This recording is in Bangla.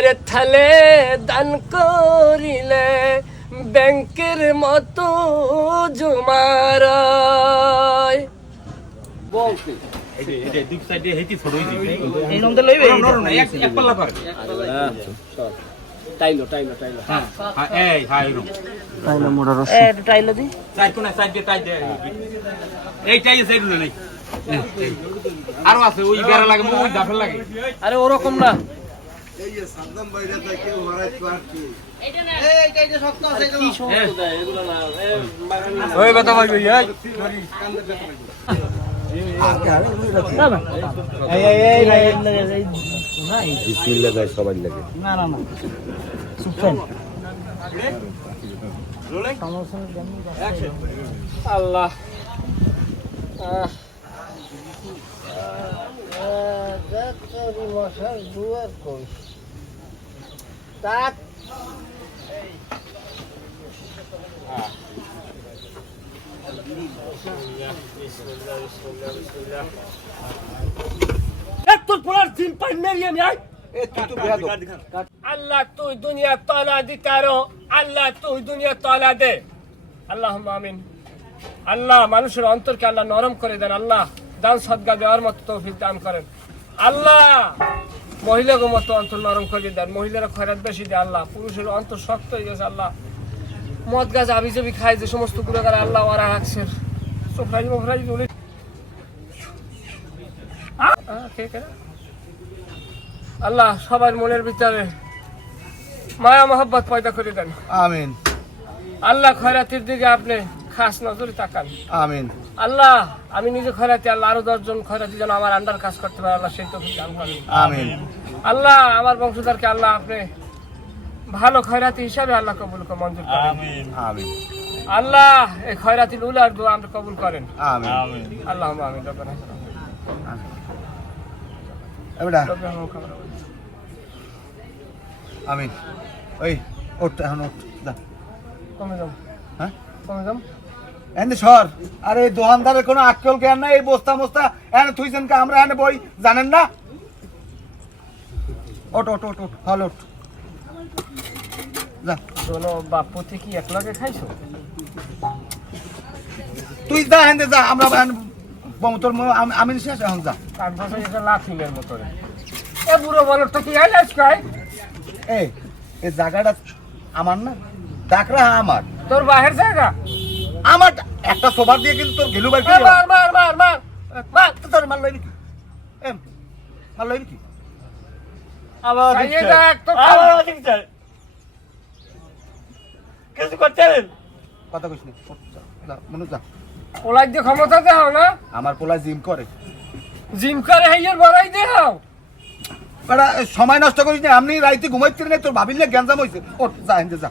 আরে থালে দান করিলে ব্যাংকের মতো জমার এই টাইলো টাইলো টাইলো। এ একটু টাইলো দি। আরও আছে ওই বেড়া লাগে ওই লাগে। আরে ওরকম না। না, এই বিসমিল্লাহ সবাই লাগে। না না না। সুপেন সমস্যা আল্লাহ। আহ। মশার দুয়ার কই তাক। তোর পোলার জিম পাই মেরিয়ে নিয়ে আল্লাহ তুই দুনিয়া তলা দিতারো আল্লাহ তুই দুনিয়া তলা দে। আল্লাহ আমিন। আল্লাহ মানুষের অন্তরকে আল্লাহ নরম করে দেন আল্লাহ দান সদ্গা দেওয়ার মতো তৌফিক দান করেন। আল্লাহ! মহিলাকে মতো অন্তর নরম করে দেন। মহিলারা খয়রাত বেশি দেয় আল্লাহ। পুরুষের অন্তর শক্ত হয়ে গেছে আল্লাহ। মদ গাছ আবি জবি খায় যে সমস্ত গুণাগার আল্লাহ ওরা রাখছে আহ, কে কে? আল্লাহ সবার মনের ভিতরে মায়া মোহাব্বত পয়দা করে দেন। আমিন। আল্লাহ খয়রাতির দিকে আপনি খাস নজরে তাকান। আমিন। আল্লাহ আমি নিজে খয়রাতি আল্লাহ আরও দশজন খয়রাতি যেন আমার আন্ডার কাজ করতে পারে আল্লাহ সেই দান করেন। আমিন। আল্লাহ আমার বংশধরকে আল্লাহ আপনি ভালো খয়রাতি হিসাবে আল্লাহ কবুল করে মঞ্জুর করেন। আমিন। আল্লাহ এই খয়রাতি উলার দোয়া আপনি কবুল করেন। আমিন। আল্লাহ আমিন রব্বানা আমিন। ওই ওঠ এখন ওঠ যা। কমে যাম হ্যাঁ? কমে যাম এনে সর। আরে এই দোকানদারের কোনো আক্কেল জ্ঞান নাই এই বস্তা মস্তা এনে থুইছেন কা আমরা এনে বই জানেন না? ওট ওট ওট ওট হল ওট যা। দোনো বাপুতে কি একলাগে খাইছো? তুই যা হেন্দে যা আমরা বম তোর ম- আমি- শেষ এখন যা। কাঠ বসে এটা লাথিমের মতো এ বুড়ো বলো তো কি আইলাস কয় এই এই জায়গাটা আমার না? ডাকরা আমার। তোর বাহের জায়গা? আমার একটা সোফার দিয়ে কিন্তু তোর গেলু মার মার মার মার। মার তোর মাল লইবি কি? এম মাল লইবি কি? চাইয়ে দেখ তোর কিছু করতেন কথা কইস না ওঠ, যা, যা, মনে পোলাই দিয়ে ক্ষমতা দেও না? আমার পোলা জিম করে। জিম করে হাইয়ার বড়াই দেও বেটা সময় নষ্ট করিস না আপনি রাইতে ঘুমাইতে নেই তোর ভাবিলে গ্যাঞ্জাম হয়েছে ওঠ যা হেন্দে যা।